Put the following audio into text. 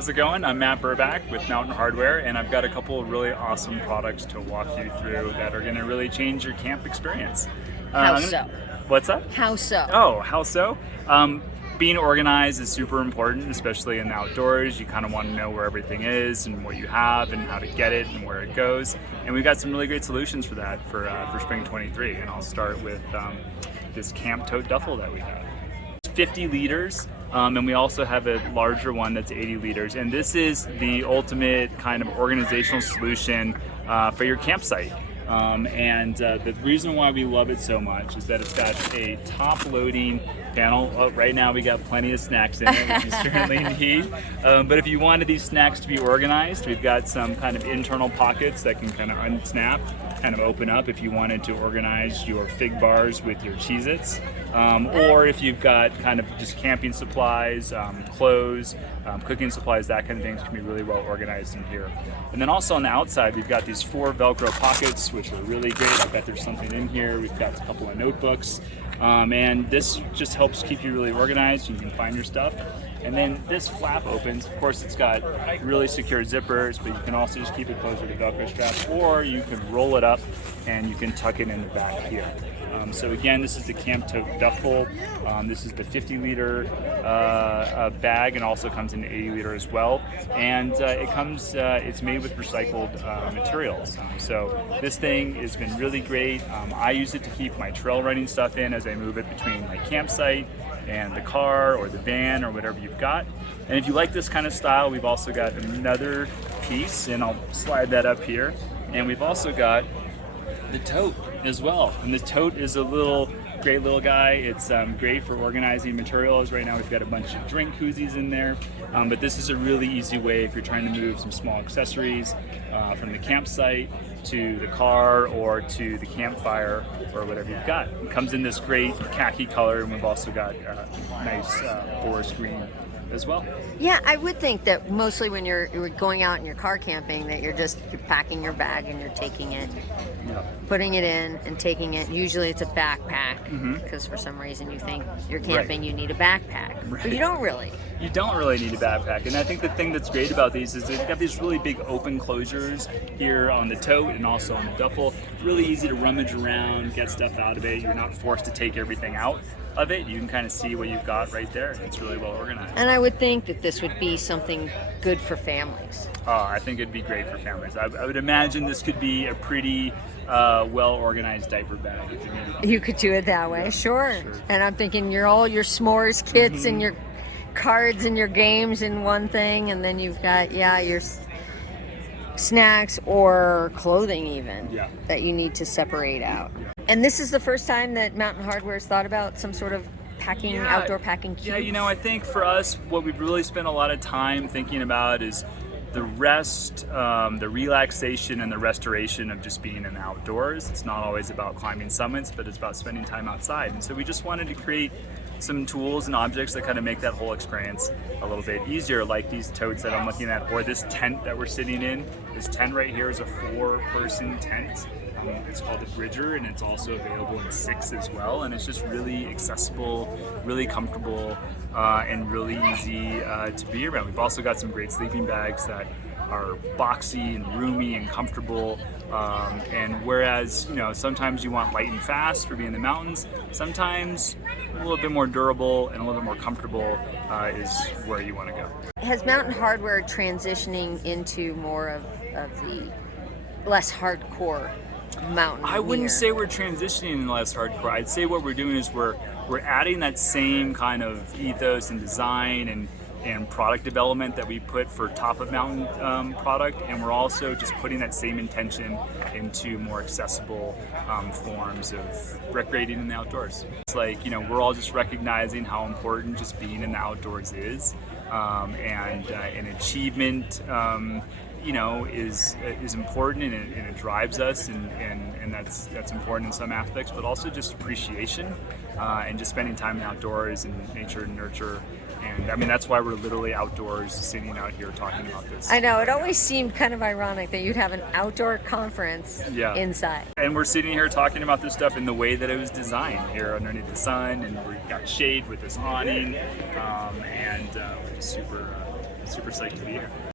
how's it going? I'm Matt Burback with Mountain Hardwear, and I've got a couple of really awesome products to walk you through that are going to really change your camp experience. How so? What's that? How so? Oh, how so? Being organized is super important, especially in the outdoors. You kind of want to know where everything is and what you have and how to get it and where it goes. And we've got some really great solutions for that for spring 23. And I'll start with this Camp Tote Duffel that we have. 50 liters, and we also have a larger one that's 80 liters. And this is the ultimate kind of organizational solution for your campsite. The reason why we love it so much is that it's got a top-loading panel. Oh, right now we got plenty of snacks in it, which you certainly need. But if you wanted these snacks to be organized, we've got some kind of internal pockets that can kind of unsnap, kind of open up if you wanted to organize your fig bars with your Cheez-Its. Or if you've got kind of just camping supplies, clothes, cooking supplies, that kind of things can be really well organized in here. And then also on the outside, we've got these 4 Velcro pockets, which are really great. I bet there's something in here. We've got a couple of notebooks. And this just helps keep you really organized. You can find your stuff. And then this flap opens. Of course, it's got really secure zippers, but you can also just keep it closed with a Velcro strap, or you can roll it up and you can tuck it in the back here. So again, this is the Camp Tote Duffel. This is the 50-liter bag, and also comes in 80-liter as well. And it's made with recycled materials. So this thing has been really great. I use it to keep my trail running stuff in as I move it between my campsite and the car or the van or whatever you've got. And if you like this kind of style, we've also got another piece, and I'll slide that up here. And we've also got the tote as well. And the tote is a great little guy. It's great for organizing materials. Right now we've got a bunch of drink koozies in there, but this is a really easy way if you're trying to move some small accessories from the campsite to the car or to the campfire or whatever you've got. It comes in this great khaki color, and we've also got nice forest green as well. Yeah, I would think that mostly when you're going out and you're car camping, that you're packing your bag and you're taking it, putting it in and taking it. Usually it's a backpack, because for some reason you think you're camping, you need a backpack, but you don't really. You don't really need a backpack. And I think the thing that's great about these is they've got these really big open closures here on the tote and also on the duffel. Really easy to rummage around, get stuff out of it. You're not forced to take everything out of it. You can kind of see what you've got right there. It's really well organized. And I would think that this would be something good for families. I think it'd be great for families. I would imagine this could be a pretty well-organized diaper bag if you needed it. You could do it that way, sure. And I'm thinking all your s'mores kits and your cards and your games in one thing, and then you've got your snacks or clothing even that you need to separate out. And this is the first time that Mountain Hardwear's thought about some sort of packing, outdoor packing cubes. Yeah, I think for us, what we've really spent a lot of time thinking about is the rest, the relaxation and the restoration of just being in the outdoors. It's not always about climbing summits, but it's about spending time outside. And so we just wanted to create some tools and objects that kind of make that whole experience a little bit easier, like these totes that I'm looking at, or this tent that we're sitting in. This tent right here is a 4-person tent. It's called a Bridger, and it's also available in 6 as well. And it's just really accessible, really comfortable, and really easy to be around. We've also got some great sleeping bags that are boxy and roomy and comfortable. And whereas, sometimes you want light and fast for being in the mountains, sometimes a little bit more durable and a little bit more comfortable is where you want to go. Has Mountain Hardwear transitioning into more of the less hardcore mountain? I wouldn't say we're transitioning in less hardcore. I'd say what we're doing is we're adding that same kind of ethos and design and product development that we put for top of mountain product, and we're also just putting that same intention into more accessible forms of recreating in the outdoors. It's like, we're all just recognizing how important just being in the outdoors is, and an achievement is important, and it drives us, and that's important in some aspects, but also just appreciation and just spending time in the outdoors and nature and nurture. And I mean, that's why we're literally outdoors sitting out here talking about this. I know, it always seemed kind of ironic that you'd have an outdoor conference inside. And we're sitting here talking about this stuff in the way that it was designed, here underneath the sun, and we've got shade with this awning, and super super psyched to be here.